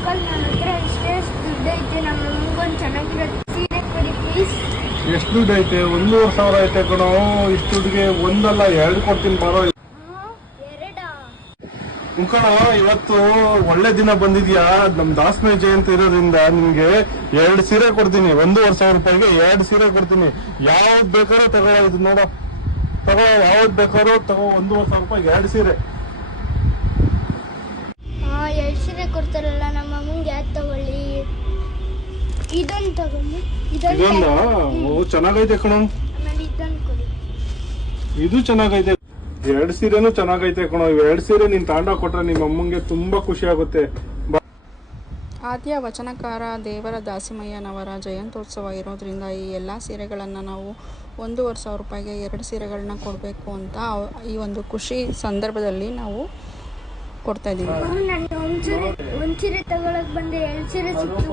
Uncle ನನ್ನ ಹತ್ರ ಇಷ್ಟೇ ದುಡ್ಡು ಐತೆ, ನಮ್ಮ ಅಮ್ಮಗೊಂದು ಚೆನ್ನಾಗಿರೋ ಸೀರೆ ಕೊಡಿ ಪ್ಲೀಸ್. ಎಷ್ಟು ದುಡ್ಡು ಐತೆ? 1,500 ಐತೆ ಕಣೋ. ಇಷ್ಟು ದುಡ್ಡಿಗೆ ಒಂದಲ್ಲ 2 ಕೊಡ್ತೀನಿ ಬಾರೋ. ಎರಡಾ? ಕಣ, ಇವತ್ತು ಒಳ್ಳೆ ದಿನ ಬಂದಿದ್ಯಾ. ನಮ್ ದಾಸಮಯ ಜಯಂತಿ ಇರೋದ್ರಿಂದ ನಿಮ್ಗೆ 2 ಸೀರೆ ಕೊಡ್ತೀನಿ. 1,500 ರೂಪಾಯಿಗೆ 2 ಸೀರೆ ಕೊಡ್ತೀನಿ. ಯಾವ್ದು ಬೇಕಾದ್ರೂ ತಗೋ. ಇದು ನೋಡೋ, ತಗೋ, ಯಾವ್ದು ಬೇಕಾದ್ರೂ ತಗೋ. 1,500 ರೂಪಾಯಿಗೆ 2 ಸೀರೆ. 2 ಸೀರೆ ಕೊಡ್ತಾರಲ್ಲ, ನಮ್ಮ ಅಮ್ಮಂಗೆ ಯಾವ್ದು ತಗೊಳ್ಳಿ? ಇದೊಂದು ತಗೊಳ್ಳಿ. ಇದೊಂದ? ಓ, ಚೆನ್ನಾಗೈತೆ ಕಣ. ಆಮೇಲೆ ಇದೊಂದು ಕೊಡಿ. ಇದು ಚೆನ್ನಾಗೈತೆ. 2 ಸೀರೆನೂ ಚೆನ್ನಾಗೈತೆ ಕಣೋ. 2 ಸೀರೆ ನೀನ್ ತಾಂಡ ಕೊಟ್ರೆ ನಿಮ್ಮ ಅಮ್ಮಂಗೆ ತುಂಬಾ ಖುಷಿ ಆಗುತ್ತೆ. ಆದ್ಯ ವಚನಕಾರ ದೇವರ ದಾಸಿಮಯ್ಯನವರ ಜಯಂತ್ಯೋತ್ಸವ ಇರೋದ್ರಿಂದ ಈ ಎಲ್ಲ ಸೀರೆಗಳನ್ನು ನಾವು 1,500 ರೂಪಾಯಿಗೆ 2 ಸೀರೆಗಳನ್ನ ಕೊಡಬೇಕು ಅಂತ ಈ ಒಂದು ಖುಷಿ ಸಂದರ್ಭದಲ್ಲಿ ನಾವು ಕೊಡ್ತಾ ಇದ್ದೀವಿ. ನಾನು ಒಂದು ಸೀರೆ ತಗೊಳಕ್ ಬಂದೆ, 2 ಸೀರೆ ಸಿಕ್ತು.